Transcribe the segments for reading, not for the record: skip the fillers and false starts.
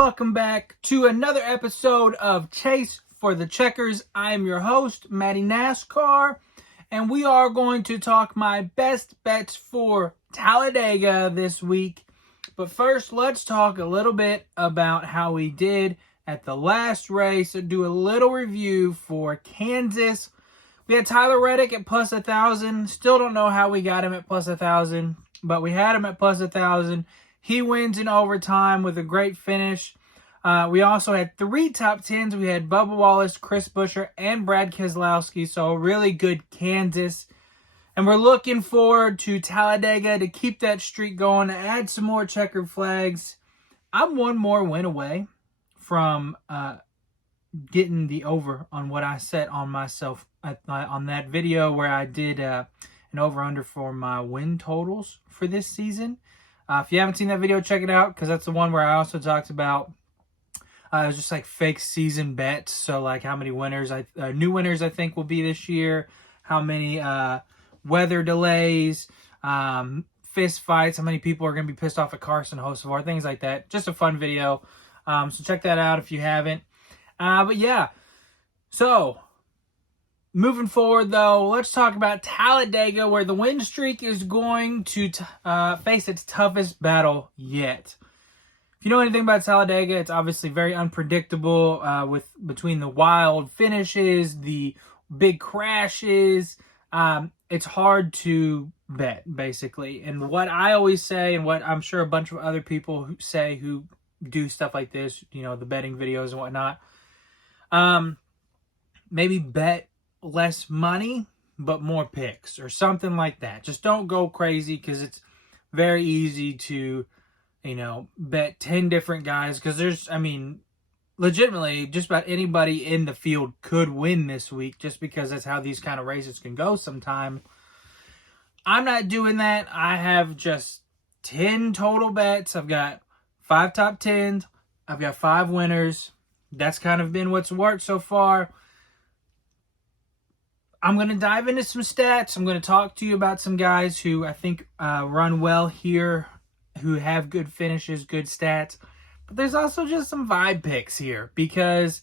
welcome back to another episode of Chase for the Checkers. I am your host, Matty NASCAR, and we are going to talk my best bets for Talladega this week. But first, let's talk a little bit about how we did at the last race and do a little review for Kansas. We had Tyler Reddick at plus 1,000. Still don't know how we got him at plus 1,000, but we had him at plus 1,000. He wins in overtime with a great finish. We also had 3 top 10s. We had Bubba Wallace, Chris Buescher, and Brad Keselowski. So a really good Kansas. And we're looking forward to Talladega to keep that streak going, to add some more checkered flags. I'm one more win away from getting the over on what I set on myself on that video where I did an over-under for my win totals for this season. If you haven't seen that video, check it out, because that's the one where I also talked about it was just like fake season bets. So like how many winners, new winners I think will be this year, how many weather delays, fist fights, how many people are going to be pissed off at Carson Hocevar, things like that. Just a fun video. So check that out if you haven't. But yeah, so moving forward, though, let's talk about Talladega, where the win streak is going to face its toughest battle yet. If you know anything about Talladega, it's obviously very unpredictable between the wild finishes, the big crashes. It's hard to bet, basically. And what I always say, and what I'm sure a bunch of other people say who do stuff like this, you know, the betting videos and whatnot, maybe bet less money, but more picks or something like that. Just don't go crazy, because it's very easy to, you know, bet 10 different guys, because legitimately, just about anybody in the field could win this week, just because that's how these kind of races can go sometimes. I'm not doing that. I have just 10 total bets. I've got 5 top 10s. I've got 5 winners. That's kind of been what's worked so far. I'm going to dive into some stats. I'm going to talk to you about some guys who I think run well here, who have good finishes, good stats. But there's also just some vibe picks here, because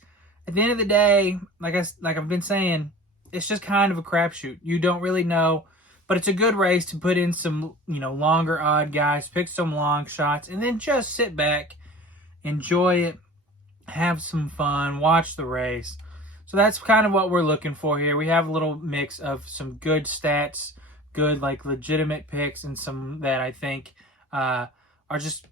at the end of the day, like I've been saying, it's just kind of a crapshoot. You don't really know, but it's a good race to put in some, you know, longer odd guys, pick some long shots, and then just sit back, enjoy it, have some fun, watch the race. So that's kind of what we're looking for here. We have a little mix of some good stats, good, like, legitimate picks, and some that I think are just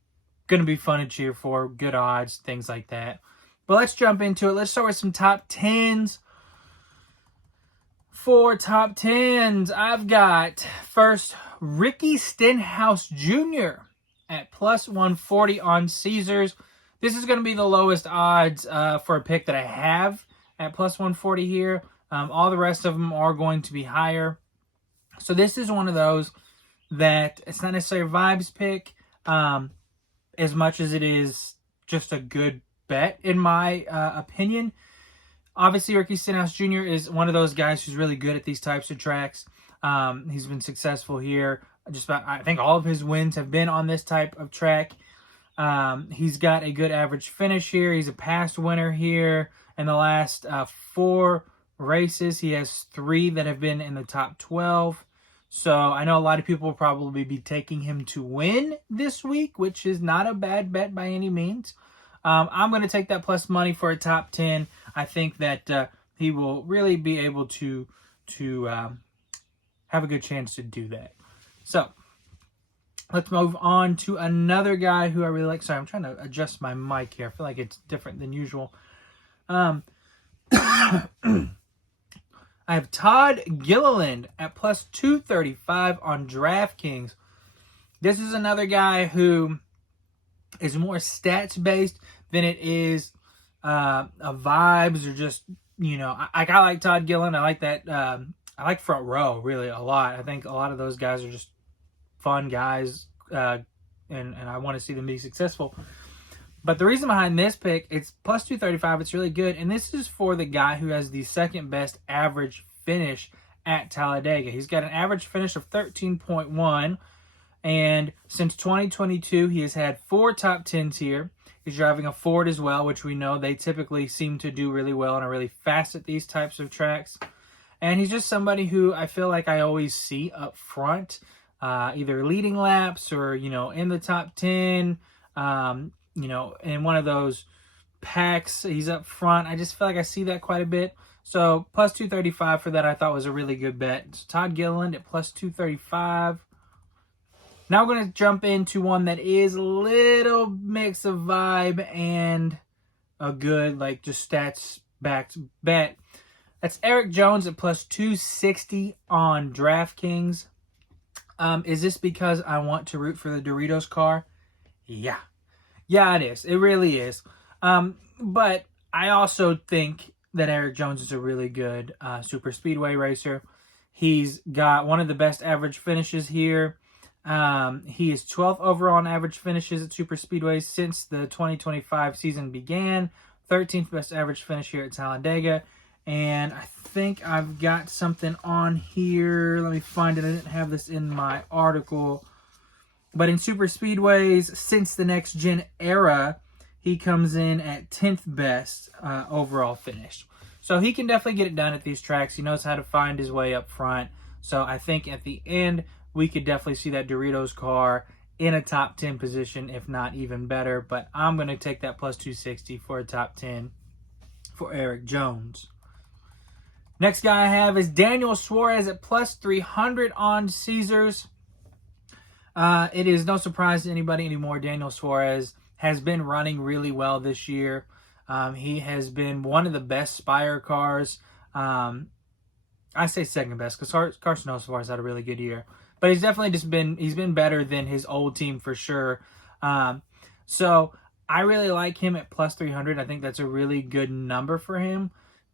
going to be fun to cheer for, good odds, things like that. But let's jump into it. Let's start with some top 10s. For top 10s, I've got first Ricky Stenhouse Jr. at plus 140 on Caesars. This is going to be the lowest odds for a pick that I have at plus 140 here. All the rest of them are going to be higher. So this is one of those that it's not necessarily a vibes pick as much as it is just a good bet, in my opinion. Obviously, Ricky Stenhouse Jr. is one of those guys who's really good at these types of tracks. He's been successful here. I think all of his wins have been on this type of track. He's got a good average finish here. He's a past winner here. In the last 4 races, he has 3 that have been in the top 12. So I know a lot of people will probably be taking him to win this week, which is not a bad bet by any means. I'm going to take that plus money for a top 10. I think that he will really be able to have a good chance to do that. So let's move on to another guy who I really like. Sorry, I'm trying to adjust my mic here. I feel like it's different than usual. I have Todd Gilliland at plus 235 on DraftKings. This is another guy who is more stats-based than it is vibes, or just, you know, I like Todd Gilliland. I like that. I like Front Row really a lot. I think a lot of those guys are just fun guys, and I want to see them be successful. But the reason behind this pick, it's plus 235. It's really good. And this is for the guy who has the second best average finish at Talladega. He's got an average finish of 13.1. And since 2022, he has had 4 top 10s here. He's driving a Ford as well, which we know they typically seem to do really well and are really fast at these types of tracks. And he's just somebody who I feel like I always see up front, either leading laps or, in the top 10, in one of those packs. He's up front. I just feel like I see that quite a bit. So plus 235 for that I thought was a really good bet. So Todd Gilliland at plus 235. Now we're going to jump into one that is a little mix of vibe and a good, just stats-backed bet. That's Eric Jones at plus 260 on DraftKings. Is this because I want to root for the Doritos car? Yeah. Yeah, it is. It really is. But I also think that Eric Jones is a really good super speedway racer. He's got one of the best average finishes here. He is 12th overall on average finishes at super speedways since the 2025 season began. 13th best average finish here at Talladega. And I think I've got something on here. Let me find it. I didn't have this in my article. But in super speedways, since the next gen era, he comes in at 10th best overall finish. So he can definitely get it done at these tracks. He knows how to find his way up front. So I think at the end, we could definitely see that Doritos car in a top 10 position, if not even better. But I'm going to take that plus 260 for a top 10 for Eric Jones. Next guy I have is Daniel Suarez at plus 300 on Caesars. It is no surprise to anybody anymore. Daniel Suarez has been running really well this year. He has been one of the best Spire cars. I say second best because Carson Suarez had a really good year. But he's definitely he's been better than his old team for sure. So I really like him at plus 300. I think that's a really good number for him.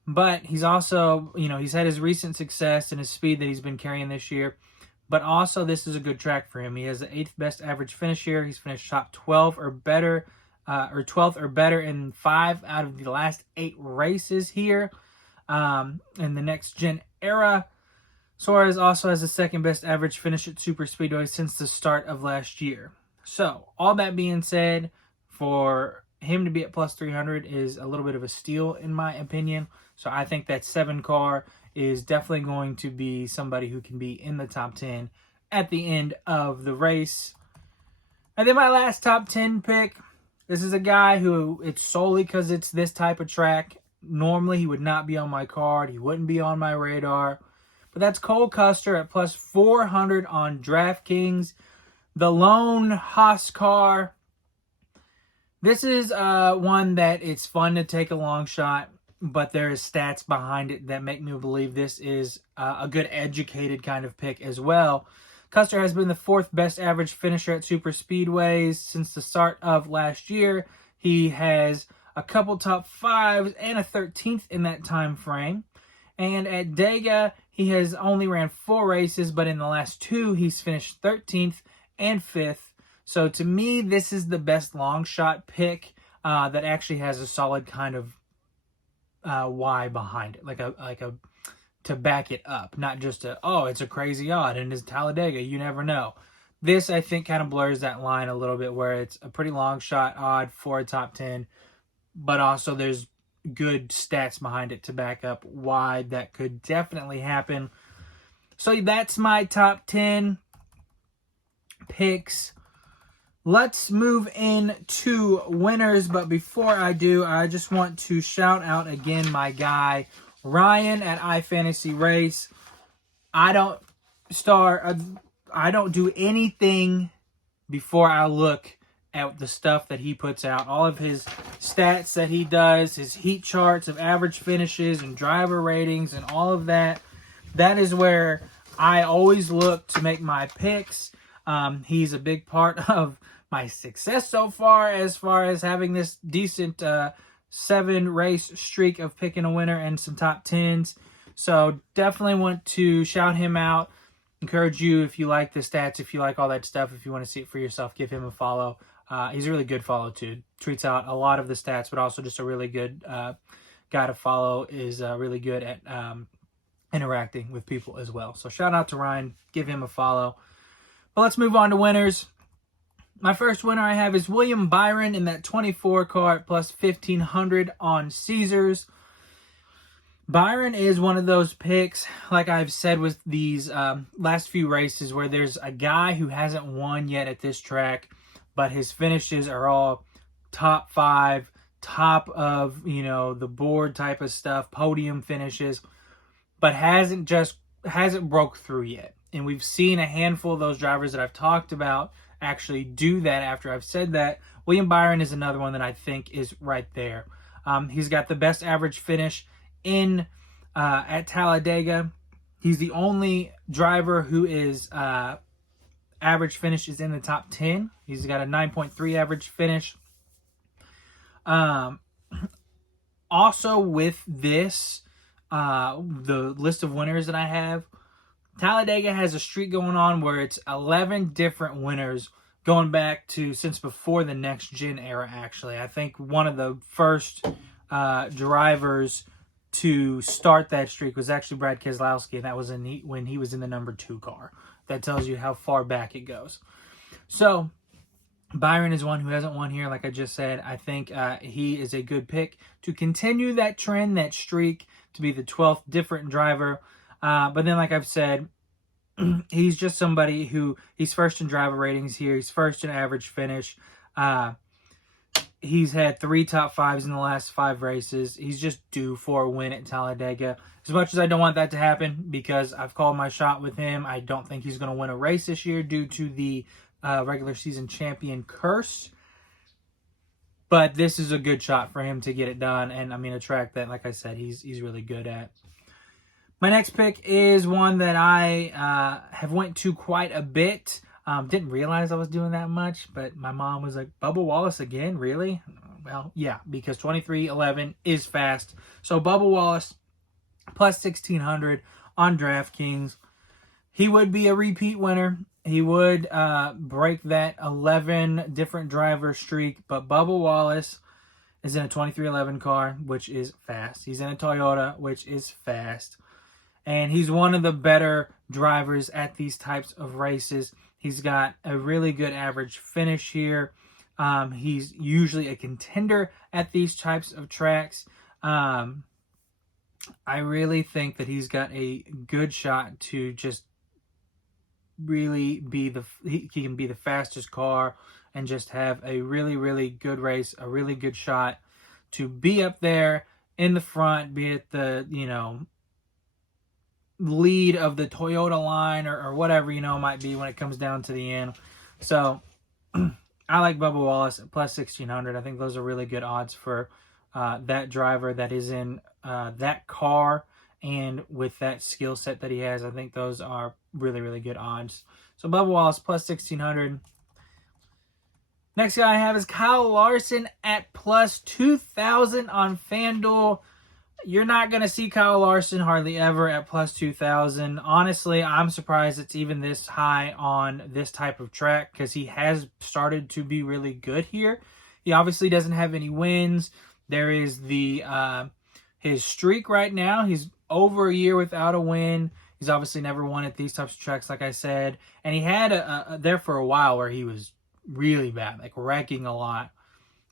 But he's also, he's had his recent success and his speed that he's been carrying this year. But also this is a good track for him. He has the 8th best average finish here. He's finished top 12 or better, or 12th or better in 5 out of the last 8 races here. In the next gen era, Suarez also has the 2nd best average finish at super speedway since the start of last year. So all that being said, for him to be at plus 300 is a little bit of a steal in my opinion. So I think that 7 car is definitely going to be somebody who can be in the top 10 at the end of the race. And then my last top 10 pick, this is a guy who it's solely because it's this type of track. Normally he would not be on my card. He wouldn't be on my radar. But that's Cole Custer at plus 400 on DraftKings. The lone Haas car. This is one that it's fun to take a long shot, but there is stats behind it that make me believe this is a good educated kind of pick as well. Custer has been the 4th best average finisher at super speedways since the start of last year. He has a couple top 5s and a 13th in that time frame. And at Dega, he has only ran 4 races, but in the last 2, he's finished 13th and 5th. So to me, this is the best long shot pick that actually has a solid kind of why behind it, like a to back it up, not just it's a crazy odd and it's Talladega, you never know. This I think kind of blurs that line a little bit where it's a pretty long shot odd for a top 10, but also there's good stats behind it to back up why that could definitely happen. So that's my top 10 picks. Let's move into winners, but before I do, I just want to shout out again my guy Ryan at iFantasy Race. I don't do anything before I look at the stuff that he puts out. All of his stats that he does, his heat charts of average finishes and driver ratings and all of that. That is where I always look to make my picks. He's a big part of my success so far as having this decent 7-race streak of picking a winner and some top 10s. So definitely want to shout him out. Encourage you, if you like the stats, if you like all that stuff, if you want to see it for yourself, give him a follow. He's a really good follow too. Tweets out a lot of the stats, but also just a really good guy to follow. Is really good at interacting with people as well. So shout out to Ryan. Give him a follow. But let's move on to winners. My first winner I have is William Byron in that 24 car at plus 1,500 on Caesars. Byron is one of those picks, like I've said with these last few races, where there's a guy who hasn't won yet at this track, but his finishes are all top 5, top of, the board type of stuff, podium finishes, but hasn't broke through yet. And we've seen a handful of those drivers that I've talked about actually do that after I've said that. William Byron is another one that I think is right there. He's got the best average finish in at Talladega. He's the only driver who is average finish is in the top 10. He's got a 9.3 average finish. Also with this, the list of winners that I have, Talladega has a streak going on where it's 11 different winners going back to since before the next gen era, actually. I think one of the first drivers to start that streak was actually Brad Keselowski, and that was when he was in the number 2 car. That tells you how far back it goes. So Byron is one who hasn't won here, like I just said. I think he is a good pick to continue that trend, that streak, to be the 12th different driver. But then, like I've said, he's just somebody who, he's first in driver ratings here. He's first in average finish. He's had 3 top 5s in the last 5 races. He's just due for a win at Talladega. As much as I don't want that to happen, because I've called my shot with him, I don't think he's going to win a race this year due to the regular season champion curse. But this is a good shot for him to get it done. And I mean, a track that, like I said, he's really good at. My next pick is one that I have went to quite a bit. Didn't realize I was doing that much, but my mom was like, Bubba Wallace again? Really? Well, yeah, because 23.11 is fast. So Bubba Wallace, plus 1,600 on DraftKings. He would be a repeat winner. He would break that 11 different driver streak, but Bubba Wallace is in a 23.11 car, which is fast. He's in a Toyota, which is fast. And he's one of the better drivers at these types of races. He's got a really good average finish here. He's usually a contender at these types of tracks. I really think that he's got a good shot to just really be he can be the fastest car and just have a really, really good race, a really good shot to be up there in the front, be it the, lead of the Toyota line or whatever, it might be when it comes down to the end. So I like Bubba Wallace at plus 1,600. I think those are really good odds for that driver that is in that car, and with that skill set that he has, I think those are really, really good odds. So Bubba Wallace plus 1,600. Next guy I have is Kyle Larson at plus 2,000 on FanDuel. You're not going to see Kyle Larson hardly ever at plus 2,000. Honestly, I'm surprised it's even this high on this type of track, because he has started to be really good here. He obviously doesn't have any wins. There is the his streak right now. He's over a year without a win. He's obviously never won at these types of tracks, like I said. And he had there for a while where he was really bad, like wrecking a lot.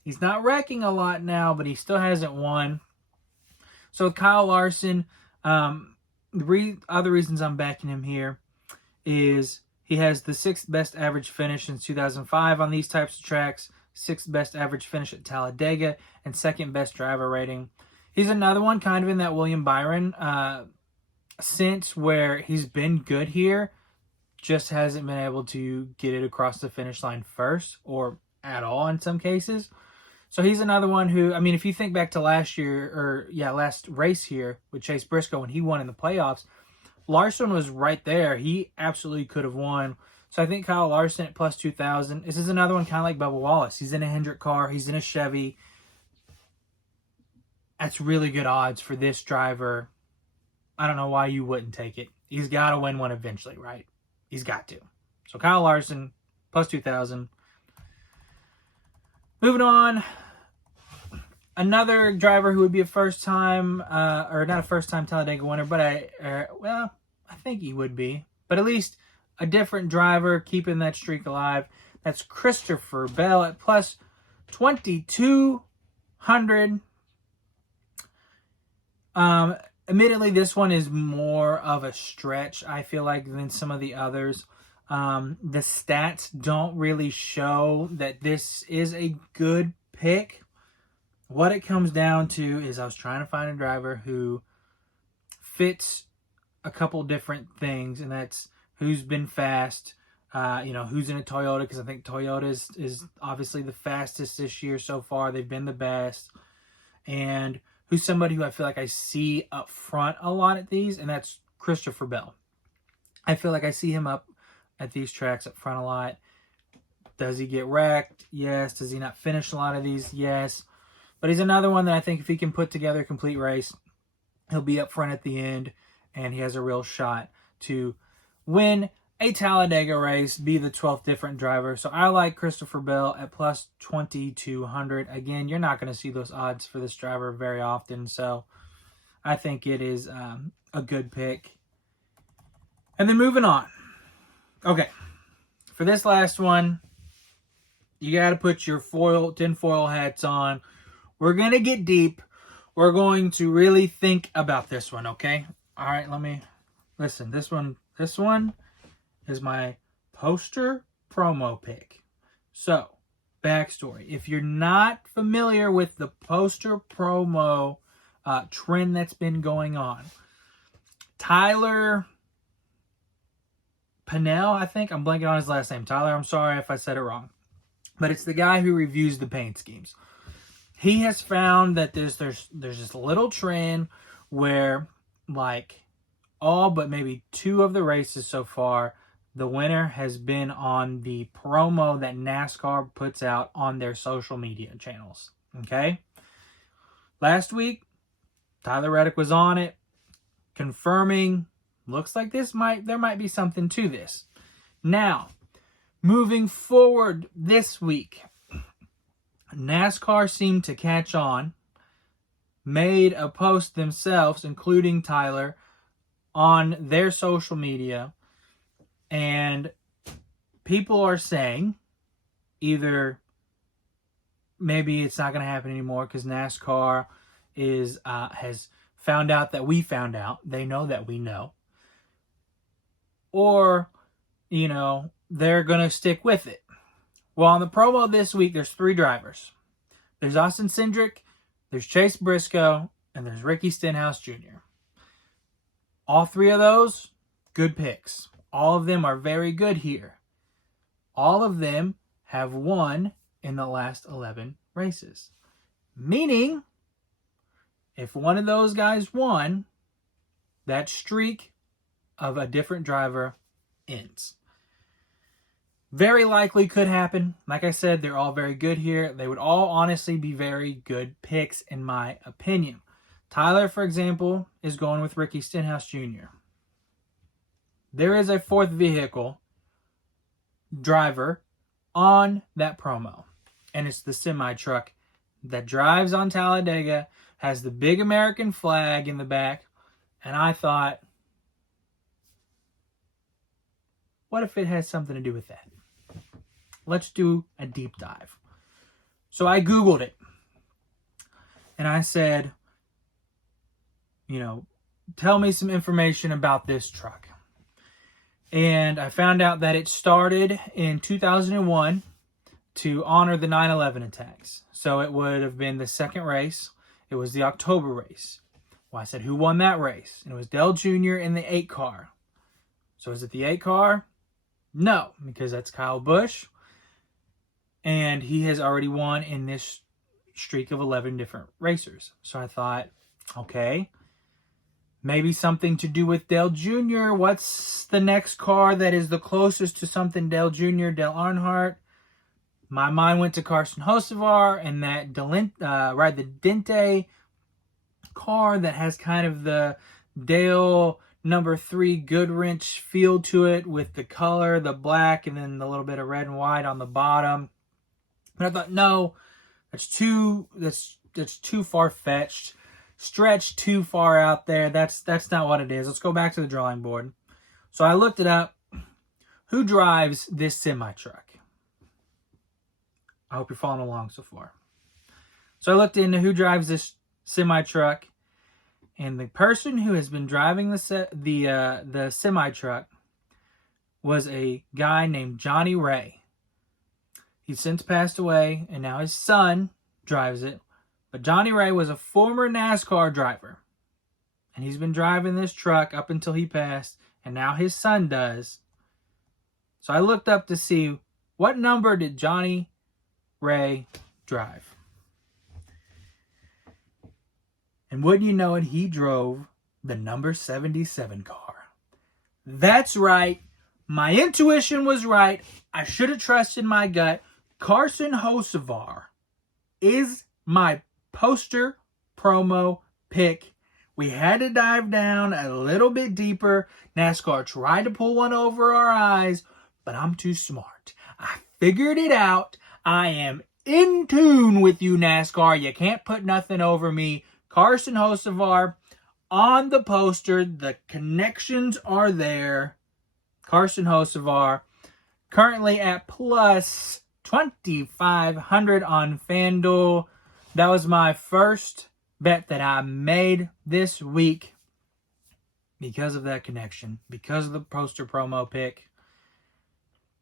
He's not wrecking a lot now, but he still hasn't won. So with Kyle Larson, the other reasons I'm backing him here is he has the 6th best average finish since 2005 on these types of tracks, 6th best average finish at Talladega, and 2nd best driver rating. He's another one kind of in that William Byron sense, where he's been good here, just hasn't been able to get it across the finish line first, or at all in some cases. So he's another one who, I mean, if you think back to last race here with Chase Briscoe when he won in the playoffs, Larson was right there. He absolutely could have won. So I think Kyle Larson at plus 2,000. This is another one kind of like Bubba Wallace. He's in a Hendrick car. He's in a Chevy. That's really good odds for this driver. I don't know why you wouldn't take it. He's got to win one eventually, right? He's got to. So Kyle Larson, plus 2,000. Moving on, another driver who would be a first-time, or not a first-time Talladega winner, but I think he would be. But at least a different driver keeping that streak alive. That's Christopher Bell at plus 2,200. Admittedly, this one is more of a stretch, I feel like, than some of the others. The stats don't really show that this is a good pick. What it comes down to is I was trying to find a driver who fits a couple different things, and that's who's been fast, who's in a Toyota, because I think Toyota is obviously the fastest this year so far. They've been the best. And who's somebody who I feel like I see up front a lot at these, and that's Christopher Bell. I feel like I see him up at these tracks up front a lot. Does he get wrecked? Yes. Does he not finish a lot of these? Yes. But he's another one that I think if he can put together a complete race, he'll be up front at the end, and he has a real shot to win a Talladega race, be the 12th different driver. So I like Christopher Bell at plus 2,200. Again, you're not going to see those odds for this driver very often, so I think it is a good pick. And then moving on. Okay, for this last one, you got to put your tinfoil hats on. We're going to get deep. We're going to really think about this one, okay? All right, listen. This one is my poster promo pick. So, backstory. If you're not familiar with the poster promo trend that's been going on, Tyler Pennell, I think. I'm blanking on his last name. Tyler, I'm sorry if I said it wrong. But it's the guy who reviews the paint schemes. He has found that there's this little trend where, like, all but maybe 2 of the races so far, the winner has been on the promo that NASCAR puts out on their social media channels. Okay? Last week, Tyler Reddick was on it, confirming, looks like there might be something to this. Now, moving forward this week, NASCAR seemed to catch on, made a post themselves, including Tyler, on their social media, and people are saying either maybe it's not going to happen anymore because NASCAR has found out that we found out. They know that we know. Or, they're going to stick with it. Well, on the promo this week, there's 3 drivers. There's Austin Cindric, there's Chase Briscoe, and there's Ricky Stenhouse Jr. All 3 of those, good picks. All of them are very good here. All of them have won in the last 11 races. Meaning, if one of those guys won, that streak of a different driver ends. Very likely could happen. Like I said, they're all very good here. They would all honestly be very good picks in my opinion. Tyler, for example, is going with Ricky Stenhouse Jr. There is a 4th vehicle driver on that promo, and it's the semi-truck that drives on Talladega, has the big American flag in the back, and I thought, what if it has something to do with that? Let's do a deep dive. So I Googled it, and I said, tell me some information about this truck. And I found out that it started in 2001 to honor the 9/11 attacks. So it would have been the 2nd race. It was the October race. Well, I said, who won that race? And it was Dale Jr. in the 8 car. So is it the 8 car? No, because that's Kyle Busch. And he has already won in this streak of 11 different racers. So I thought, okay, maybe something to do with Dale Jr. What's the next car that is the closest to something Dale Jr., Dale Earnhardt? My mind went to Carson Hocevar and that the Dente car that has kind of the Dale number 3 Goodwrench feel to it with the color, the black, and then the little bit of red and white on the bottom. But I thought, no, that's too far-fetched. Stretched too far out there. That's not what it is. Let's go back to the drawing board. So I looked it up. Who drives this semi-truck? I hope you're following along so far. So I looked into who drives this semi-truck, and the person who has been driving the semi-truck was a guy named Johnny Ray. He's since passed away, and now his son drives it. But Johnny Ray was a former NASCAR driver, and he's been driving this truck up until he passed, and now his son does. So I looked up to see what number did Johnny Ray drive. And wouldn't you know it, he drove the number 77 car. That's right. My intuition was right. I should have trusted my gut. Carson Hocevar is my poster promo pick. We had to dive down a little bit deeper. NASCAR tried to pull one over our eyes, but I'm too smart. I figured it out. I am in tune with you, NASCAR. You can't put nothing over me. Carson Hocevar on the poster. The connections are there. Carson Hocevar currently at plus 2,500 on FanDuel. That was my first bet that I made this week because of that connection, because of the poster promo pick.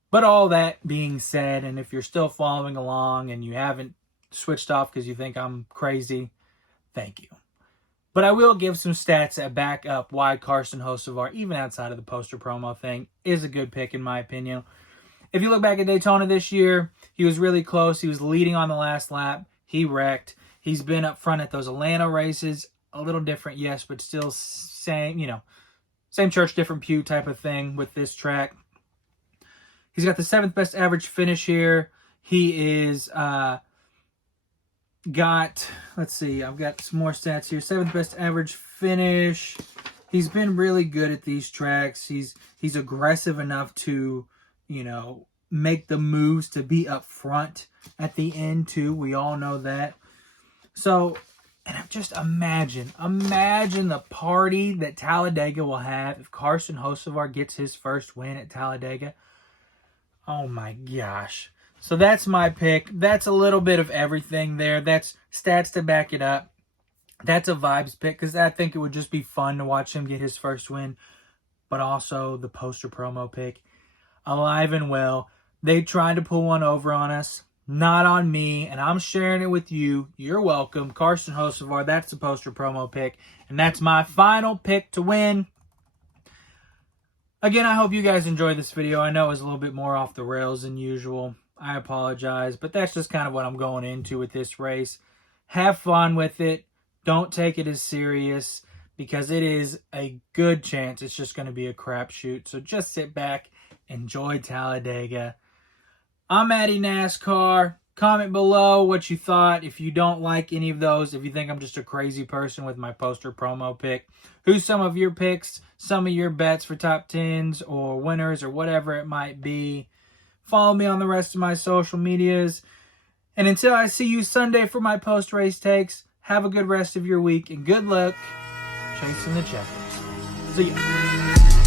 But all that being said, and if you're still following along and you haven't switched off because you think I'm crazy, thank you. But I will give some stats that back up why Carson Hocevar, even outside of the poster promo thing, is a good pick in my opinion. If you look back at Daytona this year, he was really close. He was leading on the last lap. He wrecked. He's been up front at those Atlanta races. A little different, yes, but still same church, different pew type of thing with this track. He's got the 7th best average finish here. He is let's see, I've got some more stats here. 7th best average finish. He's been really good at these tracks. He's aggressive enough to, make the moves to be up front at the end too. We all know that. So, and just imagine the party that Talladega will have if Carson Hocevar gets his first win at Talladega. Oh my gosh. So that's my pick. That's a little bit of everything there. That's stats to back it up. That's a vibes pick because I think it would just be fun to watch him get his first win. But also the poster promo pick. Alive and well. They tried to pull one over on us. Not on me. And I'm sharing it with you. You're welcome. Carson Hocevar. That's the poster promo pick. And that's my final pick to win. Again, I hope you guys enjoyed this video. I know it was a little bit more off the rails than usual. I apologize, but that's just kind of what I'm going into with this race. Have fun with it. Don't take it as serious because it is a good chance it's just going to be a crapshoot. So just sit back, enjoy Talladega. I'm Matty NASCAR. Comment below what you thought. If you don't like any of those, if you think I'm just a crazy person with my poster promo pick, who's some of your picks, some of your bets for top 10s or winners or whatever it might be. Follow me on the rest of my social medias. And until I see you Sunday for my post-race takes, have a good rest of your week and good luck chasing the checkers. See ya.